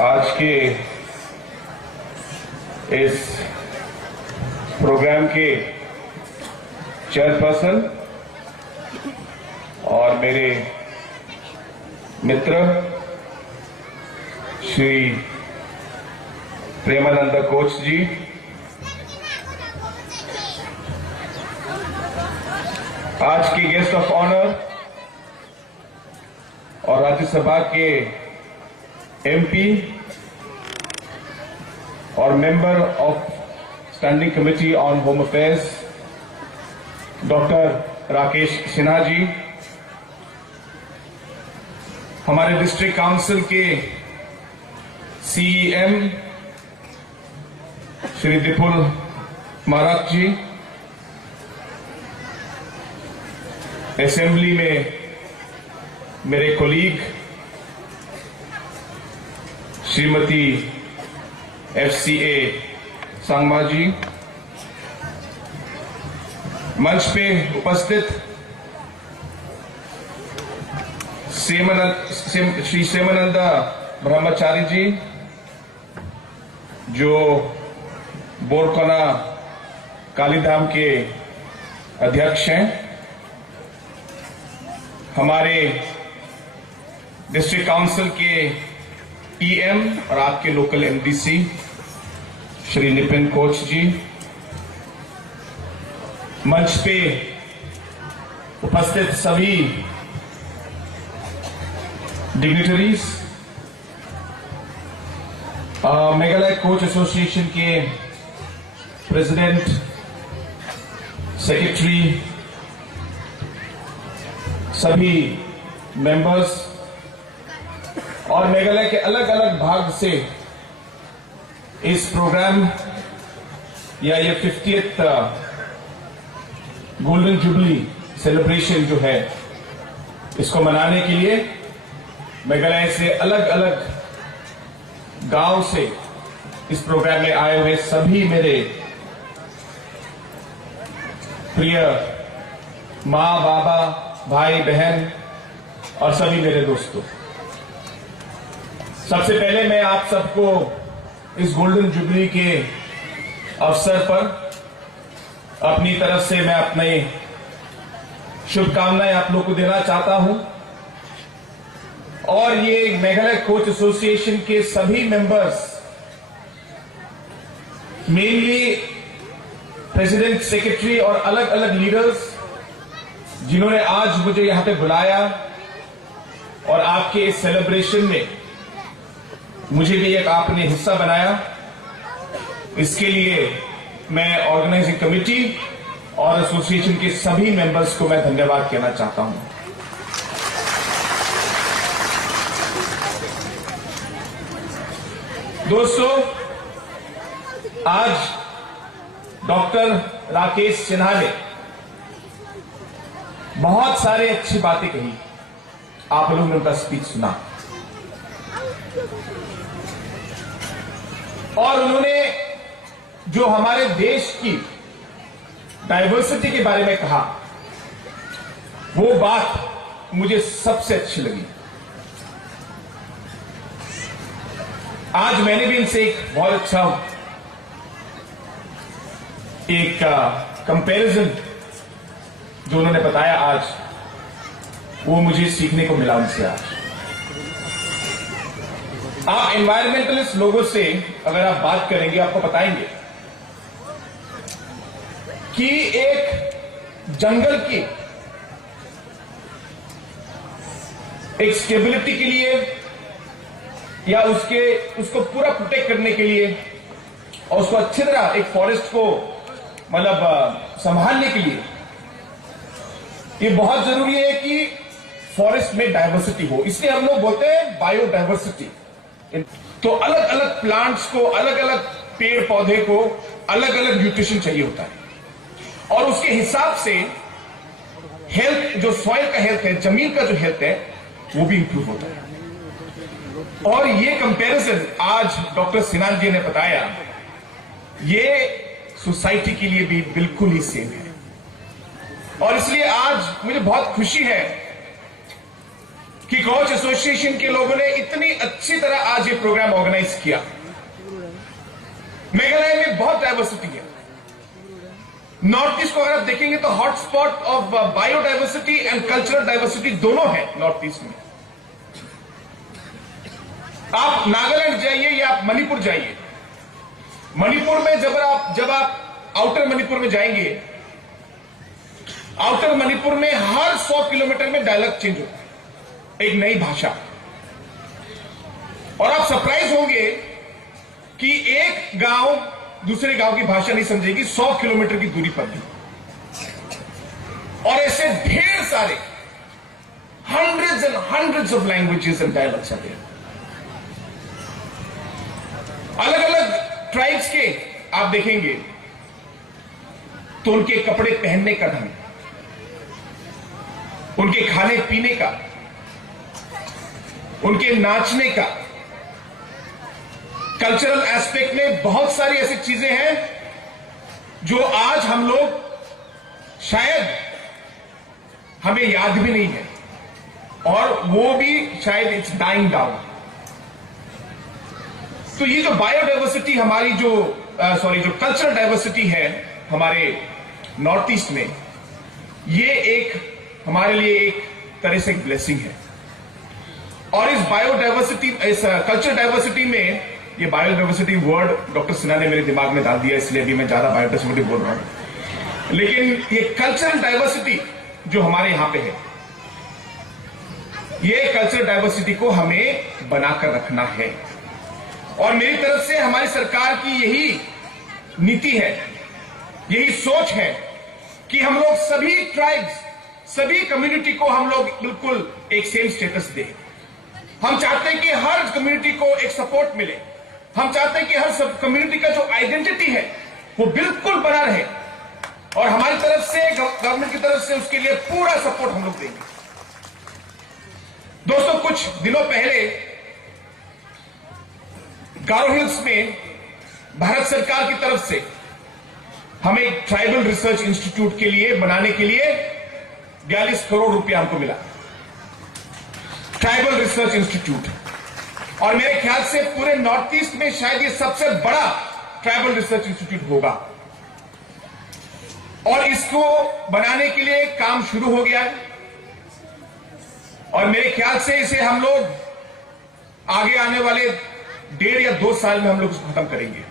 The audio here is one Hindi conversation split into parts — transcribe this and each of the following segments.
आज के इस प्रोग्राम के चेयरपर्सन और मेरे मित्र श्री प्रेमानंद कोच जी, आज के गेस्ट ऑफ ऑनर और राज्यसभा के एमपी और member of standing committee on home affairs doctor Rakesh Sinha ji, हमारे डिस्ट्रिक्ट काउंसिल के सीईएम श्री विपुल माराक जी, असेंबली में मेरे कोलीग श्रीमती एफसीए सांगमा जी, मंच पे उपस्थित श्री सेमानंद ब्रह्मचारी जी जो बोरकोना कालीधाम के अध्यक्ष हैं, हमारे डिस्ट्रिक्ट काउंसिल के ईएम और आपके लोकल एमडीसी श्री निपिन कोच जी, मंच पे उपस्थित सभी डिग्निटरीज, मेघालय कोच एसोसिएशन के प्रेसिडेंट, सेक्रेटरी, सभी मेंबर्स और मेघालय के अलग अलग भाग से इस प्रोग्राम या ये 50th गोल्डन जुबली सेलिब्रेशन जो है इसको मनाने के लिए मेघालय से अलग अलग गांव से इस प्रोग्राम में आए हुए सभी मेरे प्रिय मां, बाबा, भाई, बहन और सभी मेरे दोस्तों, सबसे पहले मैं आप सबको इस गोल्डन जुबली के अवसर पर अपनी तरफ से मैं अपनी शुभकामनाएं आप लोग को देना चाहता हूं और ये मेघालय कोच एसोसिएशन के सभी मेंबर्स, मेनली प्रेसिडेंट, सेक्रेटरी और अलग अलग लीडर्स जिन्होंने आज मुझे यहां पे बुलाया और आपके इस सेलिब्रेशन में मुझे भी एक आपने हिस्सा बनाया, इसके लिए मैं ऑर्गेनाइजिंग कमेटी और एसोसिएशन के सभी मेंबर्स को मैं धन्यवाद कहना चाहता हूं। दोस्तों, आज डॉक्टर राकेश सिन्हा ने बहुत सारे अच्छी बातें कही, आप लोगों ने उनका स्पीच सुना और उन्होंने जो हमारे देश की डाइवर्सिटी के बारे में कहा वो बात मुझे सबसे अच्छी लगी। आज मैंने भी इनसे एक बहुत अच्छा एक कंपैरिजन जो उन्होंने बताया आज, वो मुझे सीखने को मिला उनसे। आज आप एनवायरमेंटलिस्ट लोगों से अगर आप बात करेंगे आपको बताएंगे कि एक जंगल की एक स्टेबिलिटी के लिए या उसको पूरा प्रोटेक्ट करने के लिए और उसको अच्छी तरह एक फॉरेस्ट को मतलब संभालने के लिए ये बहुत जरूरी है कि फॉरेस्ट में डाइवर्सिटी हो। इसलिए हम लोग बोलते हैं बायोडाइवर्सिटी। तो अलग अलग प्लांट्स को, अलग अलग पेड़ पौधे को अलग अलग न्यूट्रिशन चाहिए होता है और उसके हिसाब से हेल्थ, जो सॉइल का हेल्थ है, जमीन का जो हेल्थ है, वो भी इंप्रूव होता है। और ये कंपैरिजन आज डॉक्टर सिन्हा जी ने बताया, ये सोसाइटी के लिए भी बिल्कुल ही सेम है। और इसलिए आज मुझे बहुत खुशी है कि कोच एसोसिएशन के लोगों ने इतनी अच्छी तरह आज ये प्रोग्राम ऑर्गेनाइज किया। मेघालय में बहुत डाइवर्सिटी है। नॉर्थ ईस्ट को अगर आप देखेंगे तो hotspot of biodiversity and cultural diversity दोनों है नॉर्थ ईस्ट में। आप नागालैंड जाइए या आप मणिपुर जाइए। मणिपुर में जब आप आउटर मणिपुर में जाएंगे, आउटर मणिपुर में हर 100 किलोमीटर में डायलेक्ट चेंज होता है, एक नई भाषा। और आप सरप्राइज होंगे कि एक गांव दूसरे गांव की भाषा नहीं समझेगी 100 किलोमीटर की दूरी पर भी। और ऐसे ढेर सारे hundreds and hundreds of languages and dialects are there। अलग अलग ट्राइब्स के आप देखेंगे तो उनके कपड़े पहनने का ढंग, उनके खाने पीने का, उनके नाचने का, कल्चरल एस्पेक्ट में बहुत सारी ऐसी चीजें हैं जो आज हम लोग शायद हमें याद भी नहीं है, और वो भी शायद इट्स डाइंग डाउन। तो ये जो बायोडाइवर्सिटी हमारी जो कल्चरल डाइवर्सिटी है हमारे नॉर्थ ईस्ट में, ये एक हमारे लिए एक तरह से एक ब्लेसिंग है। और इस बायोडाइवर्सिटी, इस कल्चरल डाइवर्सिटी में, ये बायोडाइवर्सिटी वर्ड डॉक्टर सिन्हा ने मेरे दिमाग में डाल दिया, इसलिए भी मैं ज्यादा बायोडाइवर्सिटी बोल रहा हूं। लेकिन ये कल्चरल डाइवर्सिटी जो हमारे यहां पे है, ये कल्चरल डाइवर्सिटी को हमें बनाकर रखना है। और मेरी तरफ से हमारी सरकार की यही नीति है, यही सोच है कि हम लोग सभी ट्राइब्स, सभी कम्युनिटी को हम लोग बिल्कुल एक सेम स्टेटस दें। हम चाहते हैं कि हर कम्युनिटी को एक सपोर्ट मिले। हम चाहते हैं कि हर सब कम्युनिटी का जो आइडेंटिटी है वो बिल्कुल बना रहे, और हमारी तरफ से, गवर्नमेंट की तरफ से उसके लिए पूरा सपोर्ट हम लोग देंगे। दोस्तों, कुछ दिनों पहले गारो हिल्स में भारत सरकार की तरफ से हमें एक ट्राइबल रिसर्च इंस्टीट्यूट के लिए बनाने के लिए 42 करोड़ रुपया हमको मिला, ट्राइबल रिसर्च इंस्टीट्यूट। और मेरे ख्याल से पूरे नॉर्थ ईस्ट में शायद ये सबसे बड़ा ट्राइबल रिसर्च इंस्टीट्यूट होगा। और इसको बनाने के लिए काम शुरू हो गया है, और मेरे ख्याल से इसे हम लोग आगे आने वाले 1.5 या 2 साल में हम लोग इसको खत्म करेंगे।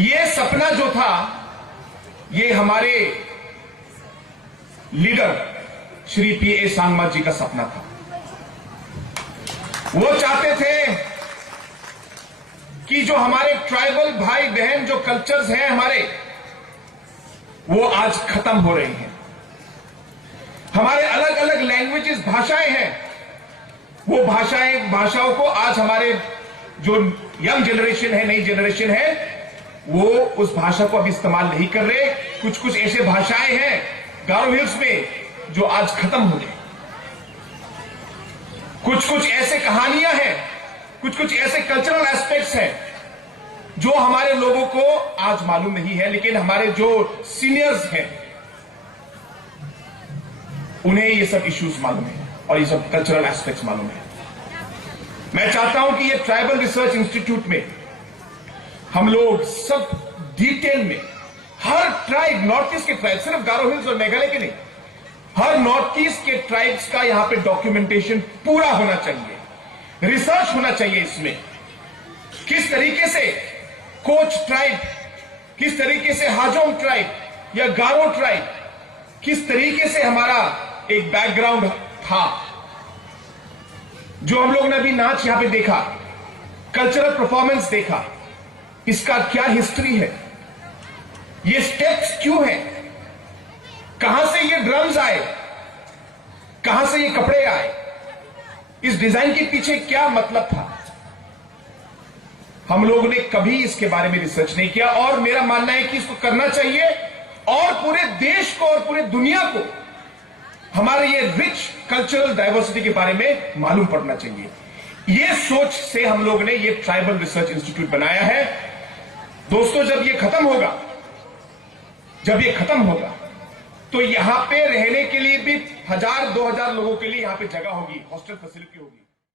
ये सपना जो था, ये हमारे लीडर श्री P.A. सांगमा जी का सपना था। वो चाहते थे कि जो हमारे ट्राइबल भाई बहन, जो कल्चर्स हैं हमारे, वो आज खत्म हो रहे हैं। हमारे अलग अलग लैंग्वेजेस, भाषाएं हैं, वो भाषाओं को आज हमारे जो यंग जनरेशन है, नई जनरेशन है, वो उस भाषा को अभी इस्तेमाल नहीं कर रहे। कुछ कुछ ऐसे भाषाएं हैं गारो हिल्स में जो आज खत्म हो गए। कुछ कुछ ऐसे कहानियां हैं, कुछ कुछ ऐसे कल्चरल एस्पेक्ट्स हैं जो हमारे लोगों को आज मालूम नहीं है, लेकिन हमारे जो सीनियर्स हैं उन्हें ये सब इश्यूज मालूम है और ये सब कल्चरल एस्पेक्ट्स मालूम है। मैं चाहता हूं कि ये ट्राइबल रिसर्च इंस्टीट्यूट में हम लोग सब डिटेल में हर ट्राइब, नॉर्थ ईस्ट के ट्राइब, सिर्फ गारो हिल्स और मेघालय के नहीं, हर नॉर्थ ईस्ट के ट्राइब्स का यहां पे डॉक्यूमेंटेशन पूरा होना चाहिए, रिसर्च होना चाहिए। इसमें किस तरीके से कोच ट्राइब, किस तरीके से हाजोंग ट्राइब या गारो ट्राइब, किस तरीके से हमारा एक बैकग्राउंड था, जो हम लोग ने अभी नाच यहां पे देखा, कल्चरल परफॉर्मेंस देखा, इसका क्या हिस्ट्री है, ये स्टेप्स क्यों है, कहां से ये ड्रम्स आए, कहां से ये कपड़े आए, इस डिजाइन के पीछे क्या मतलब था, हम लोगों ने कभी इसके बारे में रिसर्च नहीं किया। और मेरा मानना है कि इसको करना चाहिए और पूरे देश को और पूरे दुनिया को हमारे ये रिच कल्चरल डाइवर्सिटी के बारे में मालूम पड़ना चाहिए। ये सोच से हम लोग ने ये ट्राइबल रिसर्च इंस्टीट्यूट बनाया है। दोस्तों, जब ये खत्म होगा तो यहां पे रहने के लिए भी 1000-2000 लोगों के लिए यहां पे जगह होगी, हॉस्टल फैसिलिटी होगी।